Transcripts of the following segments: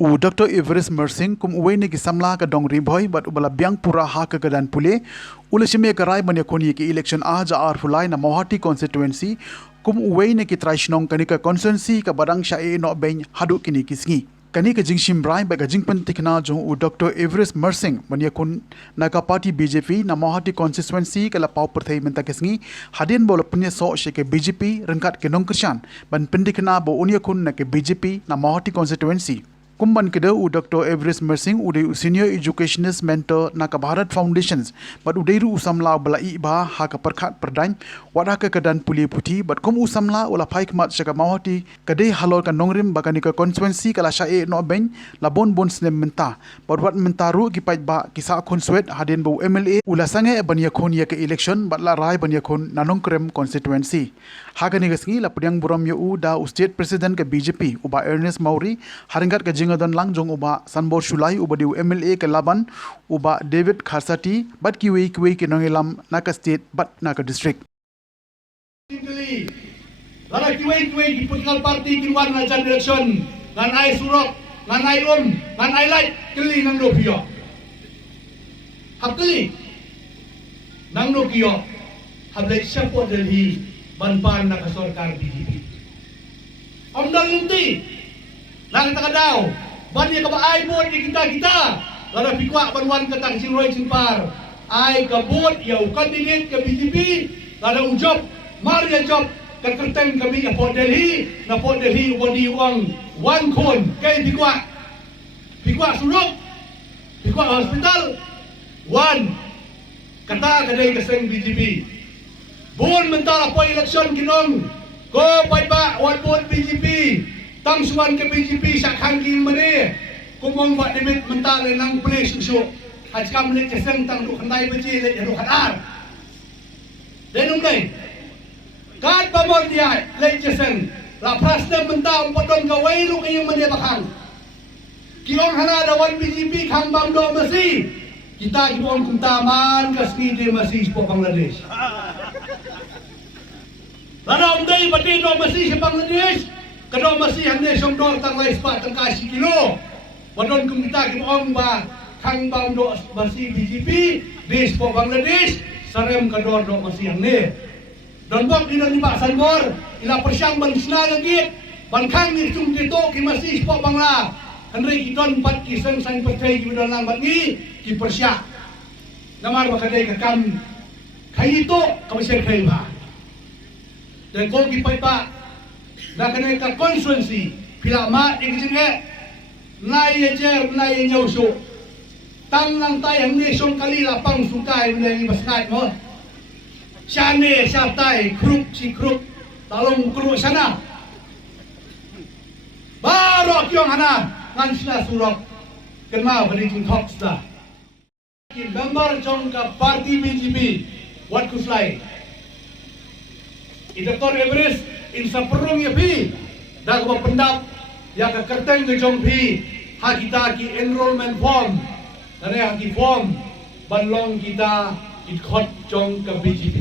U Dr. Everest Mersing kum uwe ni kisamla ka dong rimboy bat ubala biang pura ha ka gadan pule ula shime ka rai banya koni ki election aja ar fulai na Mohati constituency kum uwe ni ki traishnong kani ka constituency ka barang shae no ben hadu kini kisngi kani ka jingshim brai ba ka jingpan tikna jo u Dr. Everest Mersing banya kun na ka party BJP na Mohati constituency ka la pau perthai menta kisngi hadin bol punya so she ke BJP rengkat ke nong krishan ban pendikna bo unia kun na ke BJP na Mohati constituency kumban kede u Dr. Everest Mersing ude senior educationist mentor na ka Bharat Foundations but udeiru usamla balai ba ha ka perkhat perdain wada ka kedan puli puti but kum usamla ula paik mat shaka Mohati kede halol ka nongrim bakani ka constituency kala shae no ben labon bon snem menta but wat mentaru ki pait ba kisa khun swet hadin bo MLA ula sange ban yakon ya ka election but la rai ban yakon nanong krem constituency hagani gasngi la pudyang buram yu u da state president ka BJP uba Ernest Mauri haringat ka jingadon langjong uba Sanbor Shulai uba diu MLA ke Laban uba David Kharsati bat kiwi ke nongelam naka state bat naka district lara kiwi di political party kiwan na jan election ngan ai surok ngan ai ngan ai light kili nang do pio hakli nang do pio hablai support Delhi ban na ka sarkar BJP amdang inti lang kita kadaw, bani ka ba ay buot di kita, lara pikwa banwan ka tang Roy Simpar, ay kabut yaw candidate ka BJP, lara ujob, Maria job, kakerteng kami na po Delhi wadi uang one kon, kay pikwa surok, pikwa hospital, one, kata kaday kaseng BJP, buon mentala po eleksyon kinong, ko pay ba, one buot BJP, tang suan ke BJP sa kangking mani kumong buat demit mentale nang play susu at kam le keseng tang du kandai beji le du kadar denung dai kad pamor dia le keseng la prasna mentau podon ka wailu kayong mani bakang kiong hana da wan BJP khang bam do masi kita gibon kuntaman kasni de masi po Bangladesh lanom dai pati do masi sa Bangladesh kalau masih hanya songdor tang lais pak tang kasih kilo, wadon kumita kimong ba kang bang do masih BJP des po Bangladesh sarem kador do masih hanya. Don bok di Pak Sanbor ila persyang ban sna lagi ban kang ni cung tito ki masih po Bangla. Henry kidon pat ki sang sang pertai ki don lang bat ni ki persyak. Namar bakadai ka kam kai itu kamasir kai ba. Dan ko ki pa na kanay ka constituency pila ma ikijinge nai nyau so tang lang tay ang nesong kalila pang sukay nai baskat mo syane syatay kruk talong kruk sana baro kyong hana ngan sila surok kenma berikin talks da gambar jong ka party BJP wat kuslai Dr. Everest insa perung ya pi dah ko pendap ya ka kerteng ke jong pi ha kita ki enrollment form dan ya ki form banlong kita ikot jong ke BJP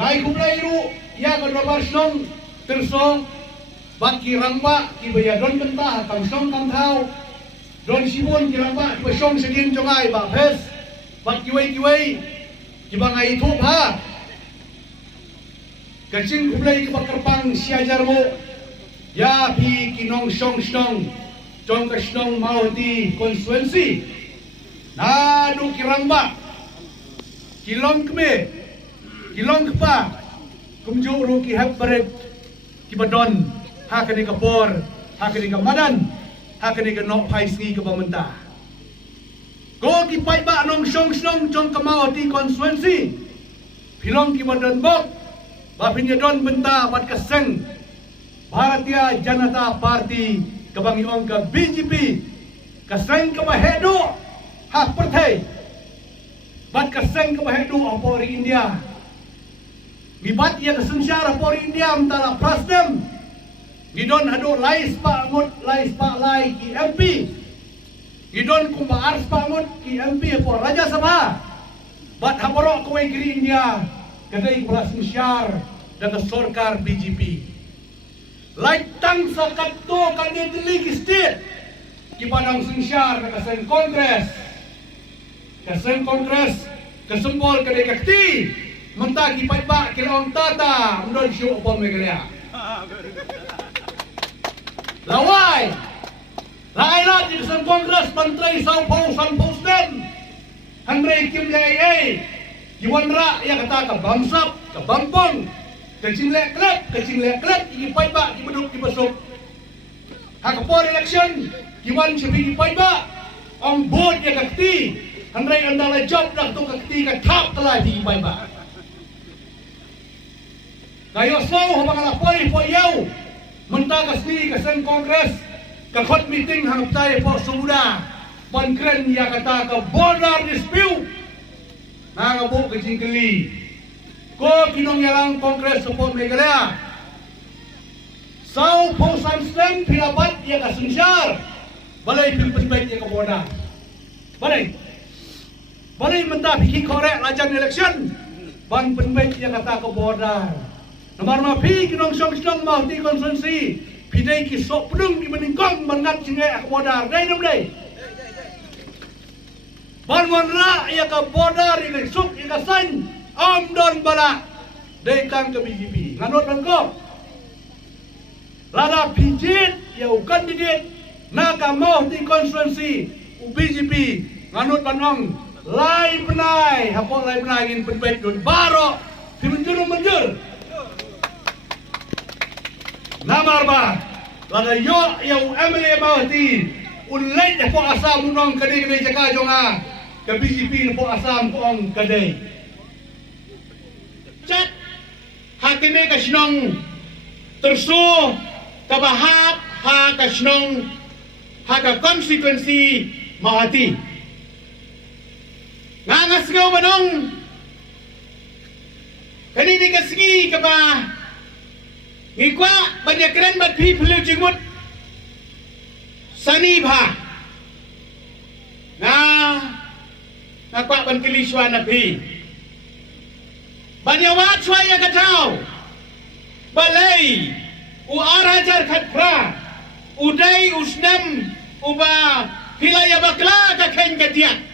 ngai kumlai ru ya ka nomor song tersong baki rangba ki baya don benta kang song kang thau don sibon ki rangba ki song segin jongai ba phes bak kiwei ki bangai thu ha kacing kumlai ke bakarpang siajar mo ya pi kinong song jong ka snong Mohati constituency na du kirangba kilong kpa kumjo ru ki habret ki badon ha kani ka por ha kani ka madan ha kani ka nok paisni ka bamenta ko ki pai ba nong song jong ka Mohati constituency pilong ki badon bok Bapinya don benta bat keseng Bharatiya Janata Party kabang iong ka BJP keseng ka bahedu hak pertai bat keseng ka bahedu apori India bibat ia keseng syar apori India mentala prasdem gidon hadu lais pak lai ki MP gidon kumba ars pak ngut ki MP apor Raja Sabha bat haporok kawai kiri India kadai kulas syar dan sarkar BJP Laitang sa kadto kandidalig state kipadang singsyar na kasen kongres kasempol kadai kakti mentagi paiba kilaong tata undon siyo upon megalya lawai lailat di kasen kongres pantray sampau den Henry Kim Lei Yuwanra ya kata kabangsap kabampong kecilek klep ini paiba di beduk di besuk hakapor election Iwan sabi paiba ang board ya kakti Henry andala job dah tu kakti ka top kala di paiba kayo so habang alapoy po yaw mentagas ni kasen kongres kakot meeting hanap tayo po sumuda pankren ya kata ka border dispute nangabo kecingkeli ko kinong yalang kongres support Meghalaya sau po samstem pinabat ya kasunsyar balay pilpilbait ya kaboda balay menta bikin korek lajan election ban pilbait ya kata kaboda nomor mapi kinong syong mahti konsensi pidai kisok pedung di meningkong bangat singai kaboda day nom day ban wanra ya kaboda ri suk ya kasan Amdon bala datang ke BJP nganut bangko lada pijit ya kandidat naga mau di konstituensi BJP nganut banong lai benai hapok lai benai ingin perbait dun baro menjur namar ba lada yo ya MLA mau di ulai hapok asam unong kadai jaka jonga ke BJP hapok asam koong kadai chat hakine kasnong terso kabahap ha kasnong ha ka constituency mahati ngangas ngaw banong kanini kasgi kaba ngikwa banyakran bat pi phulu jingut sani bha na kwa ban kiliswa na pi Banyawat suaya kacau balai arajar khatpra udai usnam uba hilaya bakla ka khen katia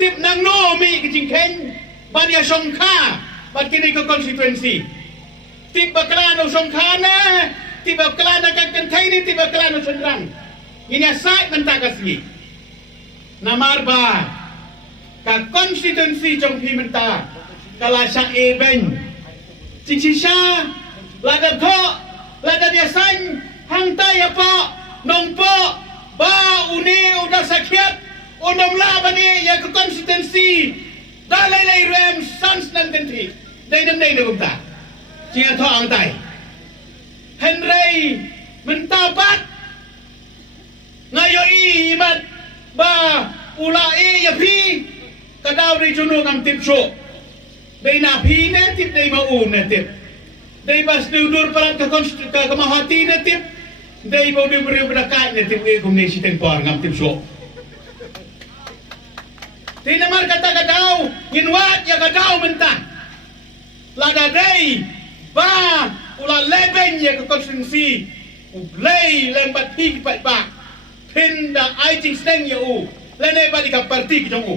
tip nang no mi kicing khen banya songkha bat kini ko constituency tip bakla no songkha na tip bakla na kan thai ni tip bakla no sendrang ini asai menta kasni namar ba ka constituency jong phi menta kala sa eben cicisya lada ko lada biasan hangtay po nong po ba uni udah sakyat unom labani ya ke constituency dalai lai rem sans nan kenti dai nam gumta jinga tho angtai Henry mentapat ngayo imat ba ulai ya pi kadaw ri juno ngam tip show Dai napi netip, dai mau netip. Dai bas diudur pelat ke mahati netip. Dai bau diberi berdekat netip. Komunisi tempor ngam tip sok. Dai namar kata kadau, nginwat ya kadau mentah. Lada dai, ba ulah leben ya ke konstitusi. Ublay lembat hik pat ba. Pinda aiting steng ya u. Lene ba di ka parti kijong u.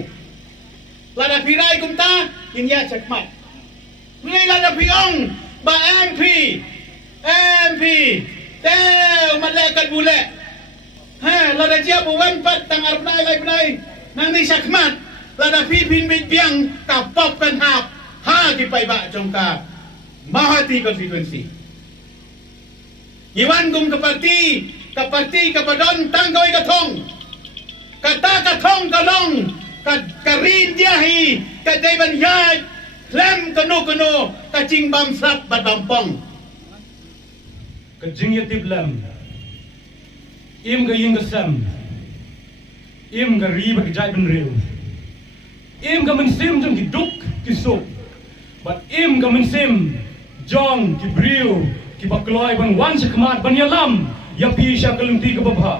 Lada pirai kumta inya cekmat. Mulai lada piong ba MP teu malaikat bule. Lada dia buwan pat tang arep nai lai benai nang ni cekmat. Lada pipin biang kapop kan hap ha di pai ba jongka mahati konstituensi. Iwan gum ke parti ke badon tanggoi katong. Kata katong kalong karin diahi kadaiban yad lem kano kacing bamsat bat bampong kajing yatib lem im ga ying gasam im ga riba ka jai ben rew im ga mensim jong duk kisuk bat im ga mensim jong ki briu ki bakloi ban wan sakmat ban yalam ya pi sha kalumti ka babha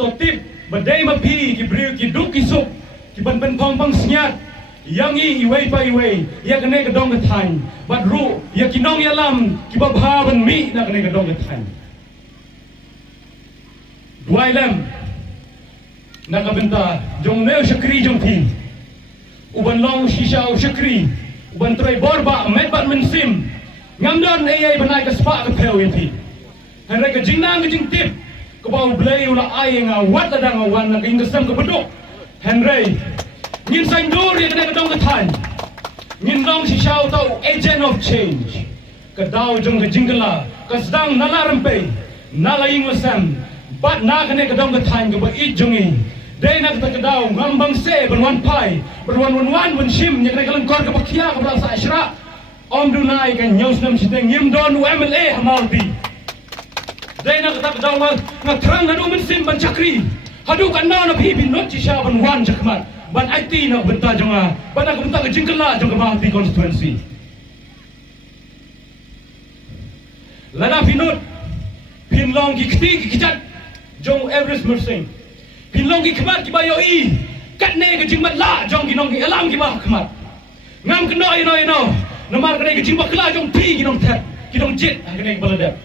to tip badai ma pi ki briu ki duk kisuk ki ban pong pang senyat yang iway pa iway ya kene ka dong ka than but ru ya kinong ya lam ki ba bhaban mi na kene ka dong ka than duai lam na ka benta jong neo shakri jong thi uban long shisha o shakri uban trai borba met bat men sim ngam don ai banai ka spa ka peu yin thi han re ka jingnang ka jing tip ka bau blay ula ai nga wat la dang wan na ka ingasam ka bedok han re ngin sain dur ya kene ka dong ka than ngin long shisha o tau agent of change ka dau jong ka jingala ka sedang nala rempe nala inglasam bat na kene ka dong ka than ka ba it jongi day na ka daw ngambang se berwan pai berwan shim nya kene ka langkor ka bakia ka berasa asra om dunai kan nyos nam siteng ngim don MLA hamaldi day na ka daw nga trang na men sim ban chakri hadu kan na phi bin not sha ban wan jakmat ban IT na benta jonga ban ka benta ka jingkala jong ka Mahati constituency lana pinut pinlong ki kti ki kijat jong Everest Mersing pinlong ki kmat ki bayo i kat ne ka jingmat la jong ki nong ki alam ki ba kmat ngam ka no namar ka ne ka jingmat la jong pi ki nong tet ki nong jit ka ne balada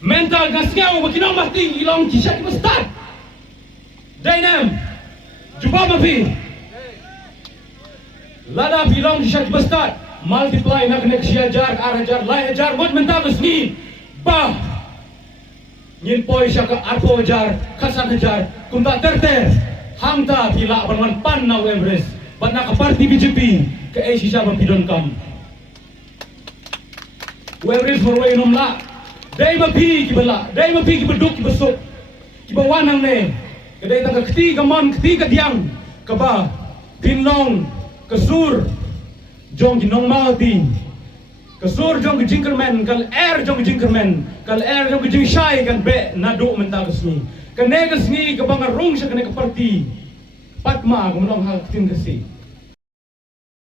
mental gasngau ba ki nong Mahti ilong ki shat ki start dainam juba ma pi lada pilong ki shat ki start multiply na ka ne ka jar ar jar mod mental gasni ba ngin poi siya ka 8,000 ka 7,000 kung tak terter hamta pila banwan pan na Everest bat na ka parti BJP ka ay siya bang pidon kam Everest morway nom la day mapi ki bala day mapi ki beduk ki besuk ki bawanang ne kadai tang ka kti ka mon kti ka diang ka ba pinong ka sur jong ki nong Mahati kasur jong jinkerman kal air jong jinkerman kal air jong jing shai kan be nado menta kasni kan negas ni ka bangarung sa kan ka parti patma gumlong hal tin kasi